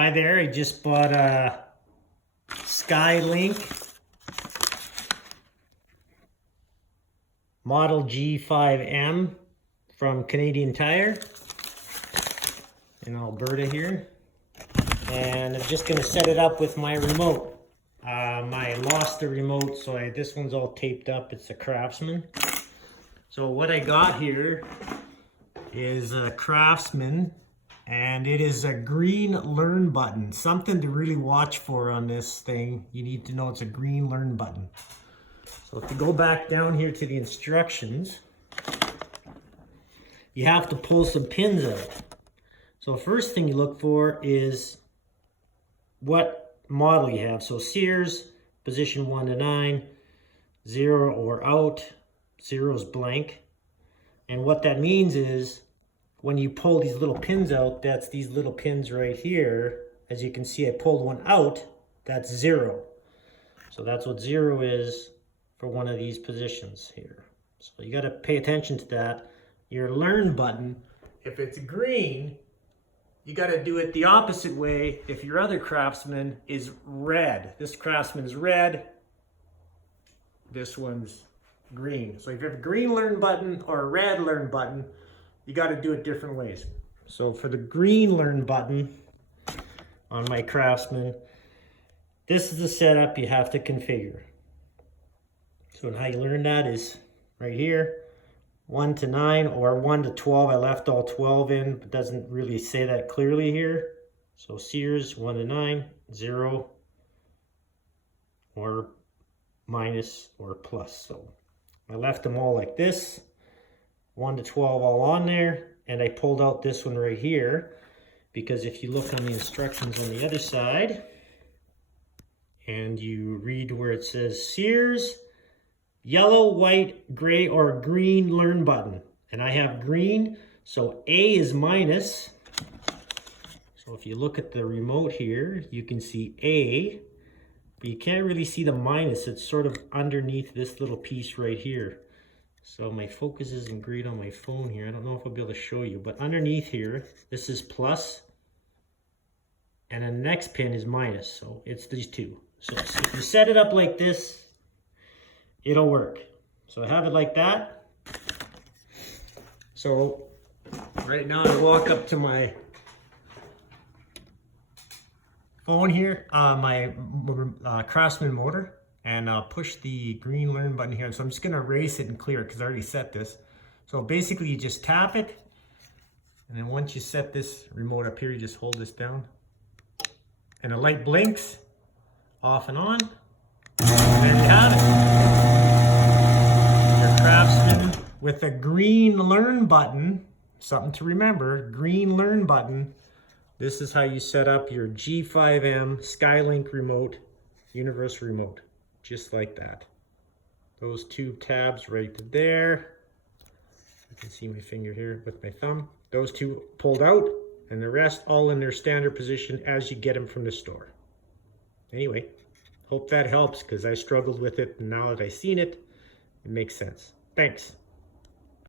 Hi there, I just bought a Skylink Model G5M from Canadian Tire in Alberta here. And I'm just gonna set it up with my remote. I lost the remote, so this one's all taped up. It's a Craftsman. So what I got here is a Craftsman, and it is a green learn button. Something to really watch for on this thing. You need to know it's a green learn button. So if you go back down here to the instructions, you have to pull some pins out. So first thing you look for is what model you have. So Sears, position 1 to 9, 0 or out, 0 is blank. And what that means is when you pull these little pins out, that's these little pins right here. As you can see, I pulled one out, that's 0. So that's what 0 is for one of these positions here. So you got to pay attention to that. Your learn button, if it's green, you got to do it the opposite way. If your other Craftsman is red, this Craftsman is red, this one's green. So if you have a green learn button or a red learn button, you got to do it different ways. So for the green learn button on my Craftsman, this is the setup you have to configure. So how you learn that is right here, 1 to 9 or 1 to 12. I left all 12 in, but doesn't really say that clearly here. So Sears 1 to 9, 0 or minus or plus. So I left them all like this, 1 to 12 all on there, and I pulled out this one right here because if you look on the instructions on the other side and you read where it says Sears, yellow, white, gray, or green learn button. And I have green, so A is minus. So if you look at the remote here, you can see A, but you can't really see the minus. It's sort of underneath this little piece right here. So my focus isn't great on my phone here. I don't know if I'll be able to show you, but underneath here, this is plus, and the next pin is minus. So it's these two. So if you set it up like this, it'll work. So I have it like that. So right now I walk up to my phone here, my Craftsman motor, and I'll push the green learn button here. So I'm just gonna erase it and clear it because I already set this. So basically you just tap it, and then once you set this remote up here, you just hold this down, and the light blinks off and on, and there you have it. Your Craftsman with a green learn button. Something to remember, green learn button. This is how you set up your G5M Skylink remote, universal remote, just like that. Those two tabs right there. You can see my finger here with my thumb. Those two pulled out, and the rest all in their standard position as you get them from the store. Anyway, hope that helps because I struggled with it, and now that I've seen it, it makes sense. Thanks.